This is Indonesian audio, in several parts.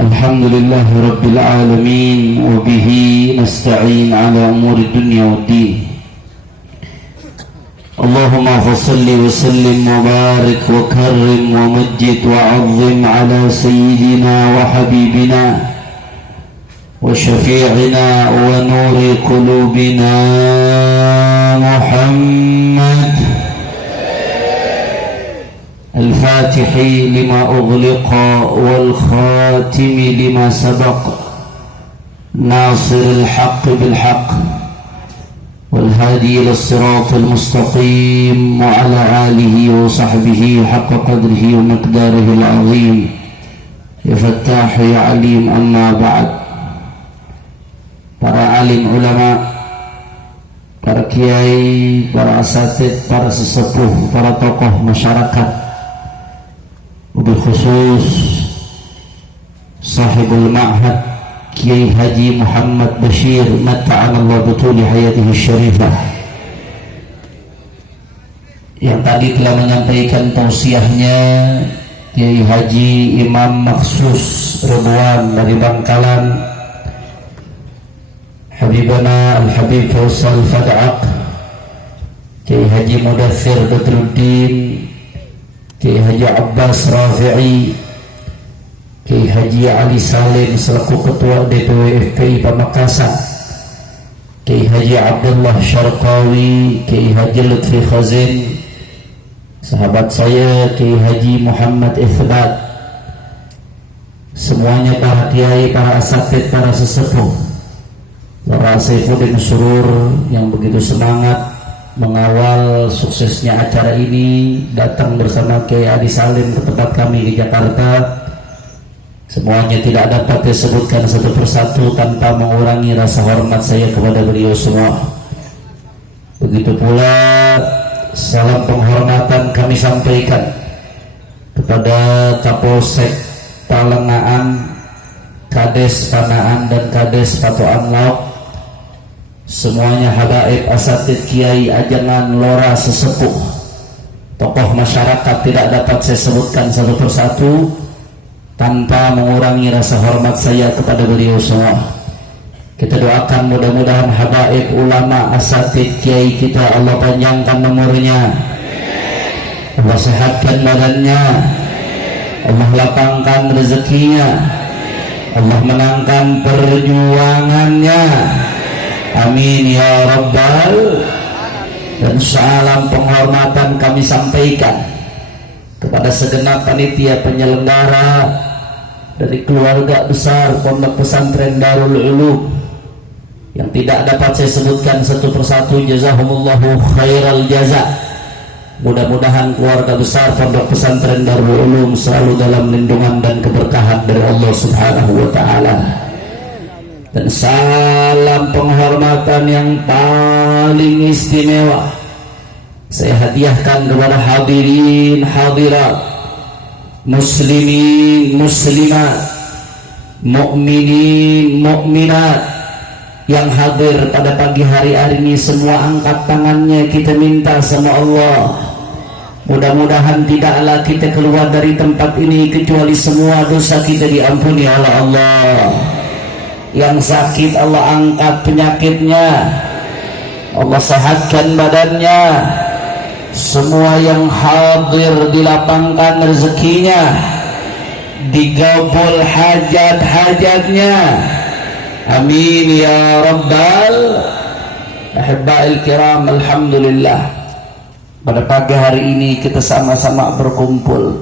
الحمد لله رب العالمين وبه نستعين على أمور الدنيا والدين. اللهم فصل وسلم وبارك وكرم ومجد وعظم على سيدنا وحبيبنا وشفيعنا ونور قلوبنا محمد الفاتح لما أغلق والخاتم لما سبق ناصر الحق بالحق والهادي إلى الصراط المستقيم وعلى آله وصحبه حق قدره ومقداره العظيم. يا فتاح يا عليم. أما بعد. Para alim ulama, para kiai, para asatid, para sesepuh, para tokoh masyarakat, wabil khusus sahibul ma'had Kiai Haji Muhammad Bashir mata'anallah betuli hayatihi syarifah, yang tadi telah menyampaikan tausiahnya Kiai Haji Imam Maksus Ridwan dari Bangkalan, Habibana Al-Habib Faisal Fad'aq, Kiai Haji Mudathir Badruddin, Kiai Haji Abbas Rafi'i, Kiai Haji Ali Salim selaku Ketua DPW FPI Pamekasan, Kiai Haji Abdullah Syarqawi, Kiai Haji Lutfi Khazin, sahabat saya Kiai Haji Muhammad Ithbat, semuanya para kiai, para asatid, para sesepuh, para Saifuddin Surur yang begitu semangat mengawal suksesnya acara ini, datang bersama Kiai Ali Salim ke tempat kami di Jakarta. Semuanya tidak dapat disebutkan satu persatu tanpa mengurangi rasa hormat saya kepada beliau semua. Begitu pula salam penghormatan kami sampaikan kepada Kapolsek Palengaan, Kades Panaan dan Kades Patoan Laut, semuanya habaib, asatid, kiai, ajangan, lora, sesepuh, tokoh masyarakat tidak dapat saya sebutkan satu persatu tanpa mengurangi rasa hormat saya kepada beliau semua. Kita doakan mudah-mudahan habaib, ulama, asatid, kiai kita Allah panjangkan umurnya, Allah sehatkan badannya, Allah lapangkan rezekinya, Allah menangkan perjuangannya. Amin ya Rabbal. Dan salam penghormatan kami sampaikan kepada segenap panitia penyelenggara dari keluarga besar Pondok Pesantren Darul Ulum yang tidak dapat saya sebutkan satu persatu. Jazahumullahu khairal jaza. Mudah-mudahan keluarga besar Pondok Pesantren Darul Ulum selalu dalam lindungan dan keberkahan dari Allah Subhanahu wa taala. Dan salam penghormatan yang paling istimewa saya hadiahkan kepada hadirin hadirat, muslimin muslimat, mukminin mukminat yang hadir pada pagi hari ini. Semua angkat tangannya, kita minta sama Allah, mudah-mudahan tidaklah kita keluar dari tempat ini kecuali semua dosa kita diampuni oleh Allah. Yang sakit Allah angkat penyakitnya, Allah sehatkan badannya. Semua yang hadir dilapangkan rezekinya, digabul hajat-hajatnya. Amin ya Rabbal. Ahibba'il kiram, alhamdulillah, pada pagi hari ini kita sama-sama berkumpul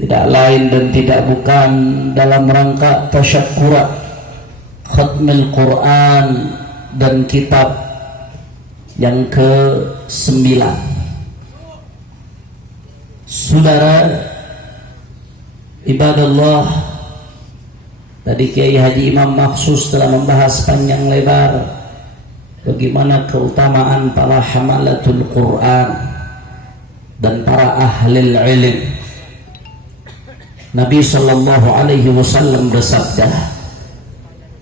tidak lain dan tidak bukan dalam rangka tasyakuran khatmil Quran dan kitab yang ke-9. Saudara ibadallah, tadi Kiai Haji Imam Maksus telah membahas panjang lebar bagaimana keutamaan para hamalatul Quran dan para ahlil ilm. Nabi sallallahu alaihi wasallam bersabda,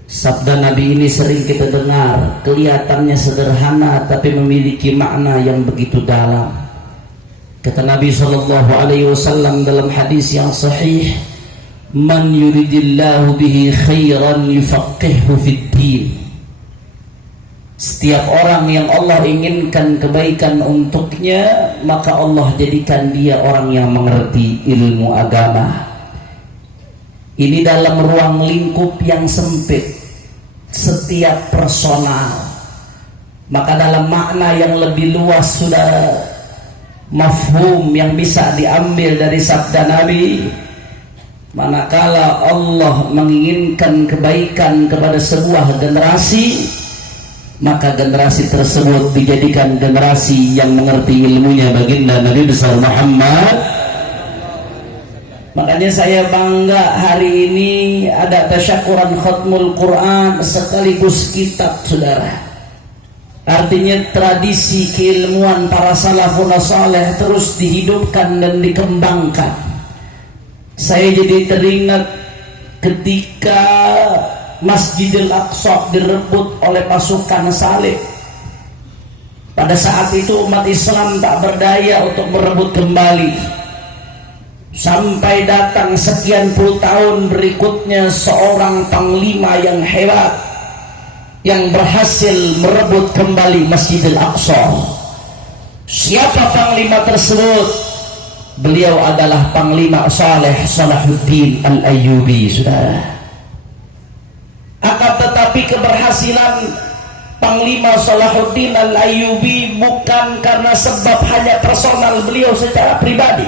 sabda Nabi ini sering kita dengar, kelihatannya sederhana tapi memiliki makna yang begitu dalam. Kata Nabi sallallahu alaihi wasallam dalam hadis yang sahih, "Man yuridillahu bihi khairan yufaqqihhu fid din." Setiap orang yang Allah inginkan kebaikan untuknya, maka Allah jadikan dia orang yang mengerti ilmu agama. Ini dalam ruang lingkup yang sempit, setiap personal. Maka dalam makna yang lebih luas sudah mafhum yang bisa diambil dari sabda Nabi, manakala Allah menginginkan kebaikan kepada sebuah generasi, maka generasi tersebut dijadikan generasi yang mengerti ilmunya baginda Nabi besar Muhammad. Makanya saya bangga hari ini ada tasyakuran khatmul Quran sekaligus kitab, saudara. Artinya tradisi keilmuan para salafun saleh terus dihidupkan dan dikembangkan. Saya jadi teringat ketika Masjidil Aqsa direbut oleh pasukan salib. Pada saat itu umat Islam tak berdaya untuk merebut kembali. Sampai datang sekian puluh tahun berikutnya seorang panglima yang hebat yang berhasil merebut kembali Masjidil Aqsa. Siapa panglima tersebut? Beliau adalah Panglima Saleh Salahuddin Al-Ayyubi, saudara. Akan tetapi keberhasilan Panglima Salahuddin Al-Ayyubi bukan karena sebab hanya personal beliau secara pribadi,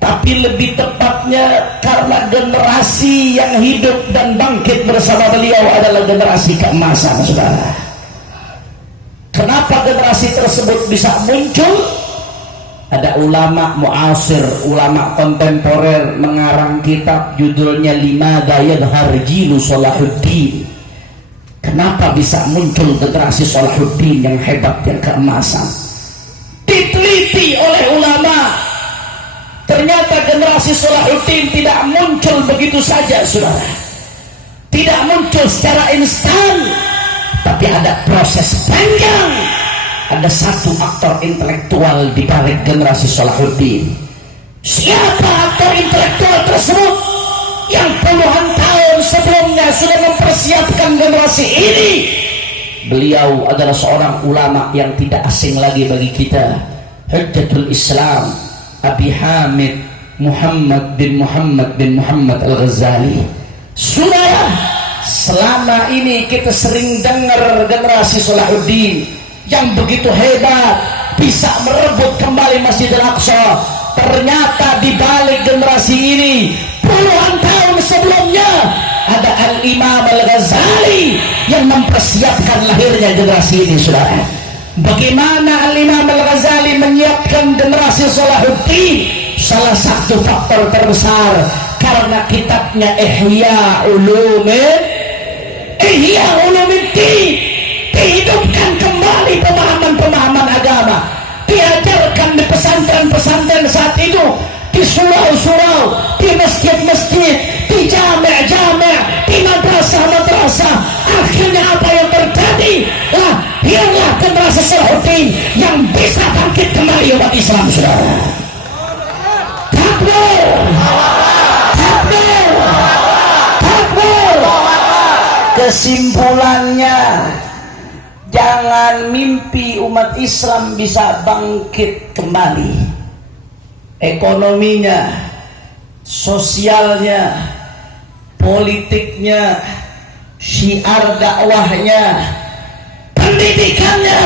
tapi lebih tepatnya karena generasi yang hidup dan bangkit bersama beliau adalah generasi keemasan, saudara. Kenapa generasi tersebut bisa muncul? Ada ulama muasir, ulama kontemporer mengarang kitab judulnya Limadha Yadhhar Jilu Salahuddin. Kenapa bisa muncul generasi Salahuddin yang hebat, yang keemasan? Diteliti oleh ulama, ternyata generasi Salahuddin tidak muncul begitu saja, saudara. Tidak muncul secara instan, tapi ada proses panjang. Ada satu aktor intelektual di balik generasi Salahuddin. Siapa aktor intelektual tersebut yang puluhan tahun sebelumnya sudah mempersiapkan generasi ini? Beliau adalah seorang ulama yang tidak asing lagi bagi kita, Hujjatul Islam Abi Hamid Muhammad bin Muhammad Al-Ghazali. Saudara, selama ini kita sering dengar generasi Salahuddin yang begitu hebat bisa merebut kembali Masjidil Aqsa. Ternyata di balik generasi ini puluhan tahun sebelumnya ada Al-Imam Al-Ghazali yang mempersiapkan lahirnya generasi ini, saudara. Bagaimana Al-Imam Al-Ghazali menyiapkan generasi Salahuddin? Salah satu faktor terbesar karena kitabnya Ihya Ulumuddin, dihidupkan kembali pemahaman-pemahaman agama, diajarkan di pesantren-pesantren saat itu, di surau-surau, di masjid-masjid, di jami'-jami', di madrasah-madrasah. Akhirnya apa yang terjadi? Lahirlah generasi Salahuddin yang bisa bangkit kembali umat Islam, saudara. Takbir! Takbir! Takbir! Kesimpulannya, jangan mimpi umat Islam bisa bangkit kembali. Ekonominya, sosialnya, politiknya, syiar dakwahnya, pendidikannya.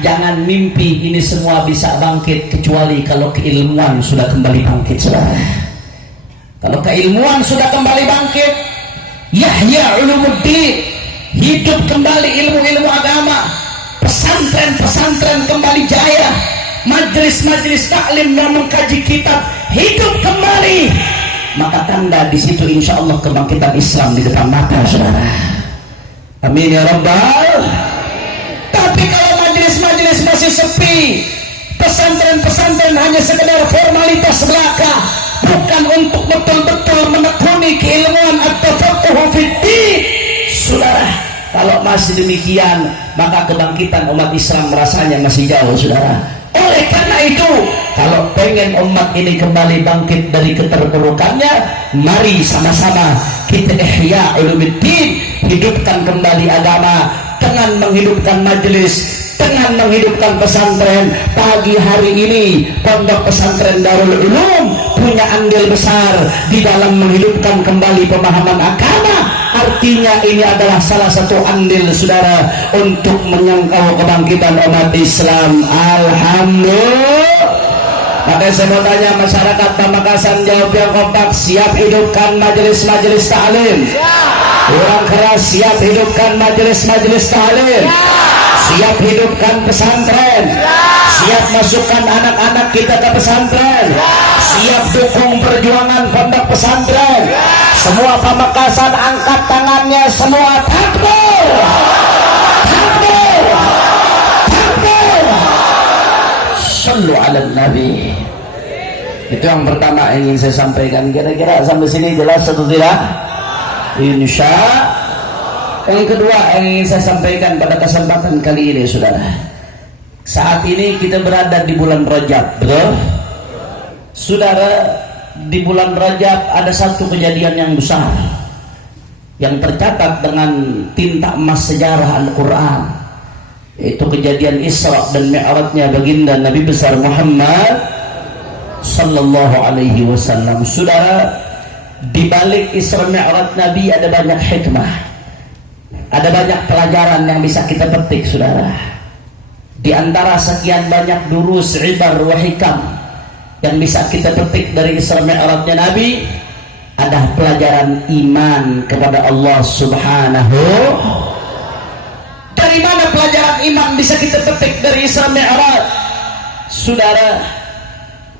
Jangan mimpi ini semua bisa bangkit kecuali kalau keilmuan sudah kembali bangkit, saudara. Kalau keilmuan sudah kembali bangkit, Ihya Ulumuddin, hidup kembali ilmu-ilmu agama, pesantren-pesantren kembali jaya, majelis-majelis taklim yang mengkaji kitab hidup kembali, maka tanda di situ insya Allah kebangkitan Islam di depan mata, saudara. Amin ya rabbal. Tapi kalau majelis-majelis masih sepi, pesantren-pesantren hanya sekedar formalitas belaka, bukan untuk betul-betul menekuni keilmuan at-tafaqquh fid-din, saudara. Kalau masih demikian, maka kebangkitan umat Islam rasanya masih jauh, saudara. Oleh karena itu, kalau pengen umat ini kembali bangkit dari keterpurukannya, mari sama-sama kita ihya ulumuddin, hidupkan kembali agama dengan menghidupkan majelis, dengan menghidupkan pesantren. Pagi hari ini Pondok Pesantren Darul Ulum punya andil besar di dalam menghidupkan kembali pemahaman agama. Artinya ini adalah salah satu andil saudara untuk menyangkau kebangkitan umat Islam. Alhamdulillah. Makanya saya mau tanya masyarakat Pamekasan, jawab yang kompak, siap hidupkan majelis-majelis ta'lim? Kurang keras, siap hidupkan majelis-majelis ta'lim? Siap hidupkan pesantren? Siap masukkan anak-anak kita ke pesantren? Siap dukung perjuangan pondok pesantren? Semua Pamekasan angkat tangannya, semua takbir! Takbir! Takbir! Sallu ala Nabi. Itu yang pertama yang ingin saya sampaikan. Kira-kira sampai sini jelas atau tidak? Insya. Yang kedua yang ingin saya sampaikan pada kesempatan kali ini, saudara, saat ini kita berada di bulan Rajab, betul? Saudara, di bulan Rajab ada satu kejadian yang besar yang tercatat dengan tinta emas sejarah Al-Quran, yaitu kejadian Isra dan Mi'rajnya baginda Nabi besar Muhammad sallallahu alaihi wasallam. Saudara, di balik Isra Mi'raj Nabi ada banyak hikmah, ada banyak pelajaran yang bisa kita petik, saudara. Di antara sekian banyak durus, ibar, wa hikam yang bisa kita petik dari Isra Mi'rajnya Nabi, ada pelajaran iman kepada Allah Subhanahu. Dari mana pelajaran iman bisa kita petik dari Isra Mi'raj? Saudara,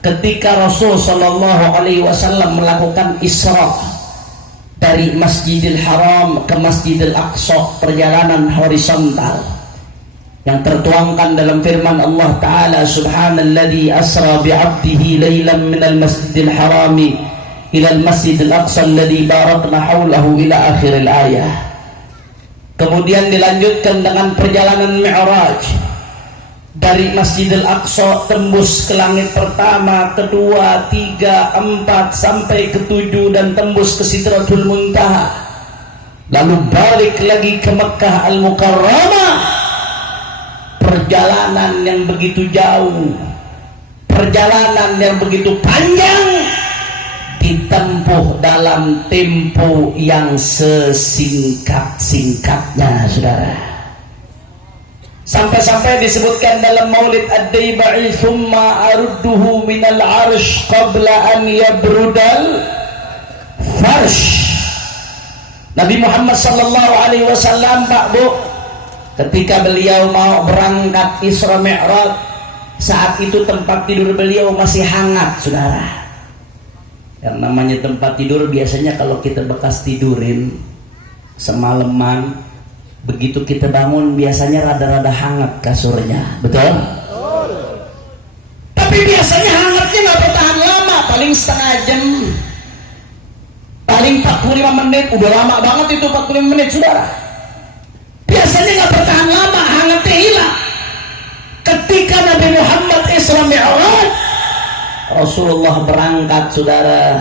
ketika Rasul sallallahu alaihi wasallam melakukan Isra dari Masjidil Haram ke Masjidil Aqsa, perjalanan horizontal yang tertuangkan dalam firman Allah Ta'ala, subhanalladzi asra bi'abdihi laylan minal masjidil harami ilal masjidil aqsa alladzi barakna haulahu ila akhiril ayah. Kemudian dilanjutkan dengan perjalanan Mi'raj dari Masjidil Aqsa tembus ke langit pertama, kedua, tiga, empat sampai ke tujuh dan tembus ke Sidratul Muntaha, lalu balik lagi ke Mekkah Al-Mukarramah. Perjalanan yang begitu jauh, perjalanan yang begitu panjang, ditempuh dalam tempo yang sesingkat-singkatnya, saudara. Sampai-sampai disebutkan dalam Maulid Ad-Daibai, "Tsumma arudduhu minal 'arsy qabla an yabrudal farsh." Nabi Muhammad sallallahu alaihi wasallam, Pak Bu, ketika beliau mau berangkat Isra Mi'raj, saat itu tempat tidur beliau masih hangat, saudara. Yang namanya tempat tidur biasanya kalau kita bekas tidurin semalaman, begitu kita bangun biasanya rada-rada hangat kasurnya, betul? Tapi biasanya hangatnya nggak bertahan lama, paling setengah jam, paling 45 menit, udah lama banget itu 45 menit, saudara. Biasanya nggak bertahan lama, hangatnya hilang. Ketika Nabi Muhammad Isra Mi'raj, Rasulullah berangkat, saudara,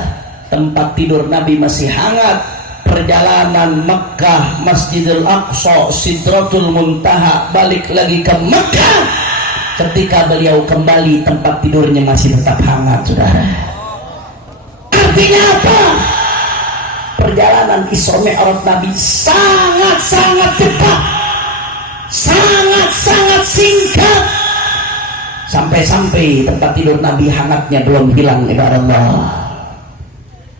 tempat tidur Nabi masih hangat. Perjalanan Mekkah, Masjidil Aqsa, Sidratul Muntaha, balik lagi ke Mekkah. Ketika beliau kembali, tempat tidurnya masih tetap hangat, saudara. Artinya apa? Perjalanan Isra Mi'raj Nabi sangat-sangat cepat, sangat-sangat singkat, sampai-sampai tempat tidur Nabi hangatnya belum hilang, ibarat Allah.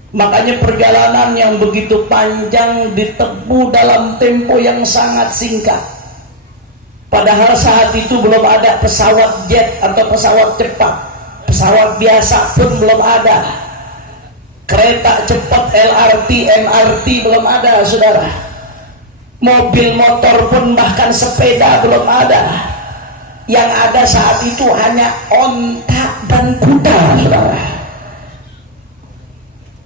Makanya perjalanan yang begitu panjang ditempuh dalam tempo yang sangat singkat. Padahal saat itu belum ada pesawat jet atau pesawat cepat, pesawat biasa pun belum ada, kereta cepat LRT, MRT belum ada, saudara. Mobil motor pun bahkan sepeda belum ada. Yang ada saat itu hanya onta dan kuda, saudara.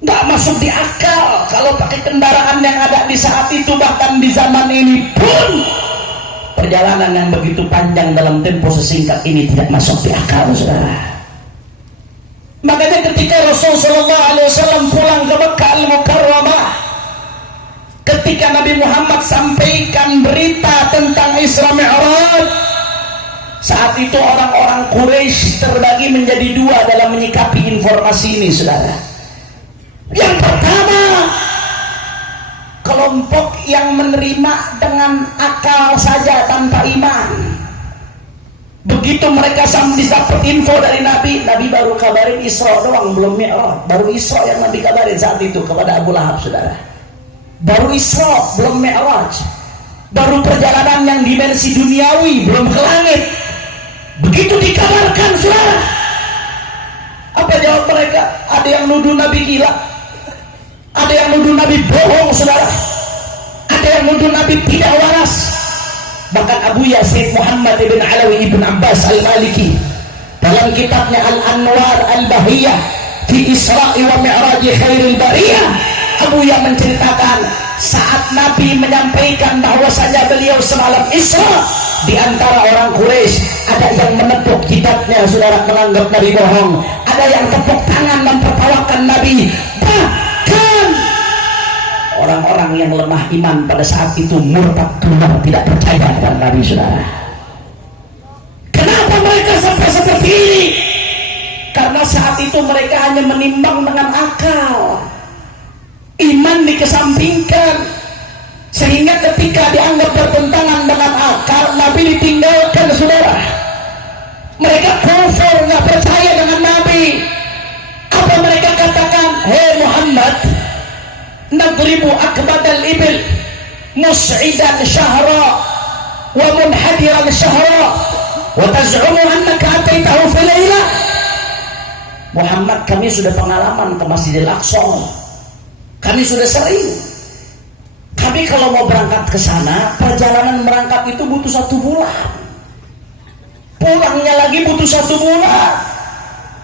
Nggak masuk di akal kalau pakai kendaraan yang ada di saat itu, bahkan di zaman ini pun perjalanan yang begitu panjang dalam tempo sesingkat ini tidak masuk di akal, saudara. Rasul sallallahu alaihi wasallam pulang ke Mekah Al-Mukarramah, ketika Nabi Muhammad sampaikan berita tentang Isra Mi'raj, saat itu orang-orang Quraisy terbagi menjadi dua dalam menyikapi informasi ini, saudara. Yang pertama, kelompok yang menerima dengan akal saja tanpa iman. Begitu mereka dapat info dari Nabi, Nabi baru kabarin Isra doang, belum Mi'raj. Baru Isra yang Nabi kabarin saat itu kepada Abu Lahab, saudara. Baru Isra, belum Mi'raj. Baru perjalanan yang dimensi duniawi, belum ke langit. Begitu dikabarkan, saudara, apa jawab mereka? Ada yang nuduh Nabi gila, ada yang nuduh Nabi bohong, saudara, ada yang nuduh Nabi tidak waras. Bahkan Abu Yazid Muhammad ibn Alawi ibn Abbas al-Maliki dalam kitabnya Al-Anwar Al-Bahiyah fi Isra'i wa Mi'raji Khairil Bariyah, Abu Yazid menceritakan saat Nabi menyampaikan bahwasanya beliau semalam Isra, di antara orang Quraisy ada yang menepuk kitabnya, saudara, menganggap Nabi bohong. Ada yang tepuk tangan mempertawakan Nabi. Bahkan orang-orang yang lemah iman pada saat itu murtad keluar, tidak percaya kepada Nabi, saudara. Kenapa mereka sampai seperti ini? Karena saat itu mereka hanya menimbang dengan akal, iman dikesampingkan, sehingga ketika dianggap bertentangan dengan akal, Nabi ditinggalkan, saudara. Mereka kufur, nggak percaya dengan Nabi. Apa mereka katakan? Hei Muhammad, nadribu akbadal ibil mus'idan syahra wa munhadiran syahra wa taz'umu annaka ataitahu fi laylah. Muhammad, kami sudah pengalaman ke Masjidil Aqsa, kami sudah sering. Kami kalau mau berangkat ke sana, perjalanan berangkat itu butuh 1 bulan, pulangnya lagi butuh 1 bulan.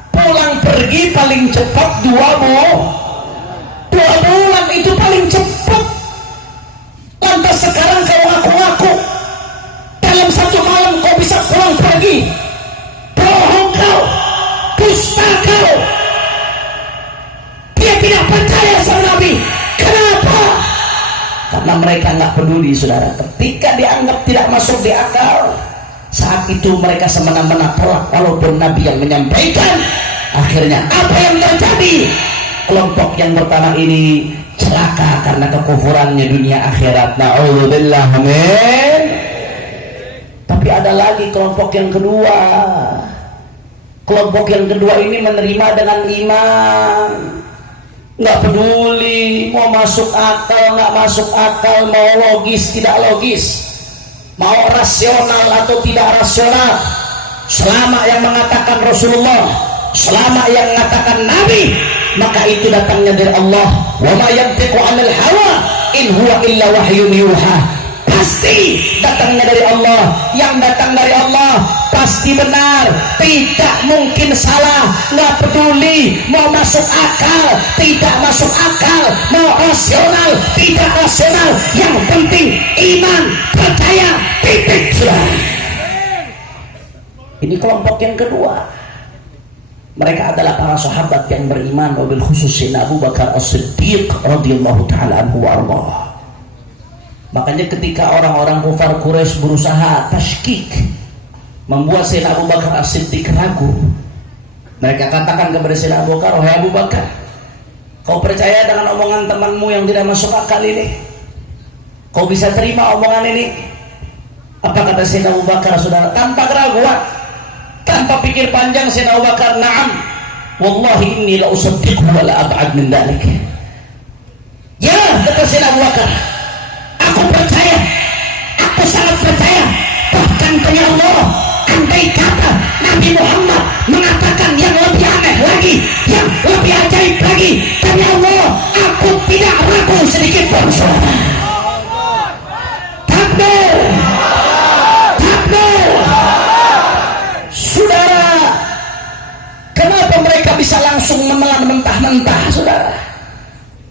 Pulang pergi paling cepat 2 bulan, itu paling cepat. Lantas sekarang kau ngaku-ngaku dalam 1 malam kau bisa pulang pergi. Bohong kau, dusta kau. Dia tidak percaya sama Nabi. Kenapa? Karena mereka nggak peduli, saudara. Ketika dianggap tidak masuk di akal, saat itu mereka semena-mena tolak walaupun Nabi yang menyampaikan. Akhirnya apa yang terjadi? Kelompok yang pertama ini celaka karena kekufurannya dunia akhirat. Na'udzubillah, amin. Tapi ada lagi kelompok yang kedua. Kelompok yang kedua ini menerima dengan iman, nggak peduli mau masuk akal nggak masuk akal, mau logis tidak logis, mau rasional atau tidak rasional. Selama yang mengatakan Rasulullah, selama yang mengatakan Nabi, maka itu datangnya dari Allah. Wa ma yantiqu 'anil hawa in huwa illa wahyun yuha. Pasti datangnya dari Allah. Yang datang dari Allah pasti benar, tidak mungkin salah. Nggak peduli mau masuk akal tidak masuk akal, mau rasional tidak rasional, yang penting iman, percaya, titik, sudah. Ini kelompok yang kedua. Mereka adalah para sahabat yang beriman, wabil khususin Abu Bakar As-Siddiq radhiyallahu ta'ala anhu wa ardhah. Makanya ketika orang-orang kufar Quraisy berusaha tashkik, membuat Sayyidina Abu Bakar As-Siddiq ragu, mereka katakan kepada Sayyidina Abu Bakar, "Wahai Abu Bakar, kau percaya dengan omongan temanmu yang tidak masuk akal ini? Kau bisa terima omongan ini?" Apa kata Sayyidina Abu Bakar, saudara? Tanpa keraguan, tanpa pikir panjang, Sayyidina Abu Bakar, "Na'am, wallahi inni la usaddiqu wa la ab'ad min dhalik." Ya, kata Sayyidina Abu Bakar, aku percaya, aku sangat percaya. Bahkan demi Allah, andai kata Nabi Muhammad mengatakan yang lebih aneh lagi, yang lebih ajaib lagi, demi Allah, aku tidak ragu sedikit pun, saudara. Takbir, takbir. Saudara, kenapa mereka bisa langsung menelan mentah-mentah, saudara?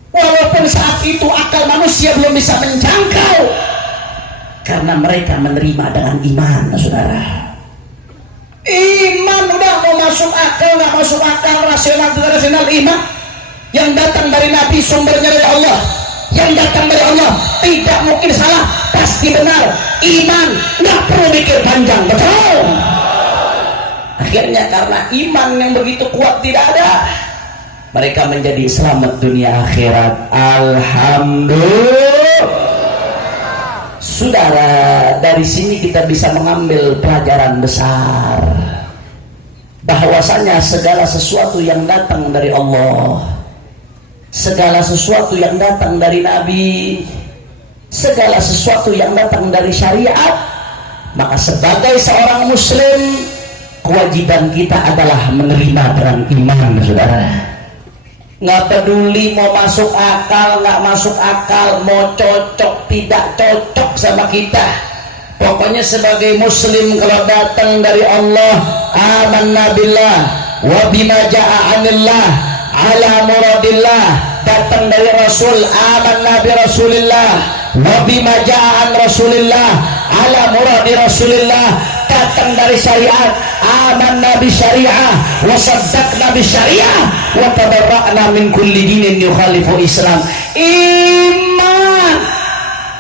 Walaupun saat itu akal manusia belum bisa menjangkau, karena mereka menerima dengan iman, saudara. Iman iman udah mau masuk akal nggak masuk akal, rasional tidak rasional, iman yang datang dari Nabi sumbernya dari Allah, yang datang dari Allah tidak mungkin salah, pasti benar. Iman nggak perlu mikir panjang, betul. Akhirnya karena iman yang begitu kuat tidak ada, mereka menjadi selamat dunia akhirat. Alhamdulillah. Saudara, dari sini kita bisa mengambil pelajaran besar bahwasanya segala sesuatu yang datang dari Allah, segala sesuatu yang datang dari Nabi, segala sesuatu yang datang dari syariat, maka sebagai seorang muslim kewajiban kita adalah menerima dengan iman, saudara. Nggak peduli mau masuk akal nggak masuk akal, mau cocok tidak cocok sama kita, pokoknya sebagai muslim kalau datang dari Allah, amanna billah wa bima ja'a anillah ala muradillah, datang dari Rasul, amanna bi Rasulillah wa bima ja'a an Rasulillah ala muradi Rasulillah, datang dari syariat, amanna bi syariah wa saddaqna bi syariah wa tabarra'na min kulli dinin yukhalifu Islam. Iman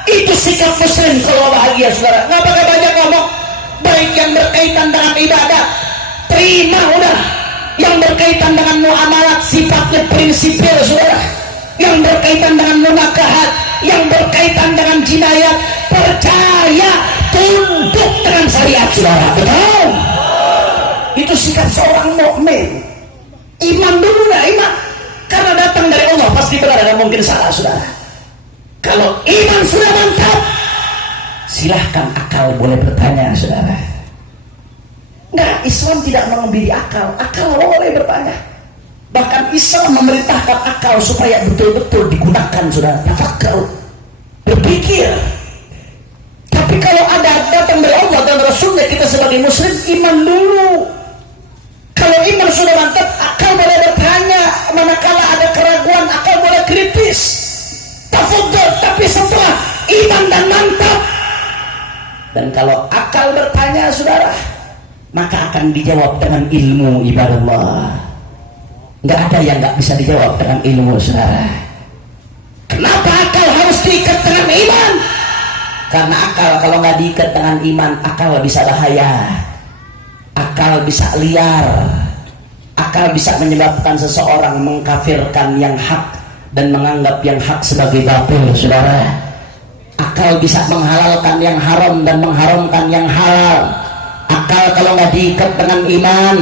itu sikap muslim kalau bahagia, saudara. Nggak pakai banyak ngomong, baik yang berkaitan dengan ibadah terima udah, yang berkaitan dengan muamalat sifatnya prinsipil, saudara, yang berkaitan dengan munakahat, yang berkaitan dengan jinayat percaya, tunduk dengan syariat, saudara, betul. Itu sikap seorang mukmin. Iman dulu ya, iman karena datang dari Allah pasti benar, tidak mungkin salah, saudara. Kalau iman sudah mantap, silahkan akal boleh bertanya, saudara. Nah, Islam tidak mengebiri akal, akal boleh bertanya. Bahkan Islam memerintahkan akal supaya betul-betul digunakan, saudara. Tafakkur, berpikir. Tapi kalau ada datang dari Allah dan Rasulnya, kita sebagai muslim iman dulu. Kalau iman sudah mantap, akal boleh bertanya. Manakala ada keraguan, akal boleh kritis. Tafakkur, tapi setelah iman dan mantap. Dan kalau akal bertanya, saudara, maka akan dijawab dengan ilmu, ibadah Allah. Nggak ada yang nggak bisa dijawab dengan ilmu, saudara. Kenapa akal harus diikat dengan iman? Karena akal kalau nggak diikat dengan iman, akal bisa bahaya, akal bisa liar, akal bisa menyebabkan seseorang mengkafirkan yang hak dan menganggap yang hak sebagai batil, saudara. Akal bisa menghalalkan yang haram dan mengharamkan yang halal. Akal kalau nggak diikat dengan iman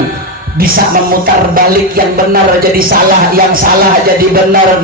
bisa memutar balik yang benar jadi salah, yang salah jadi benar.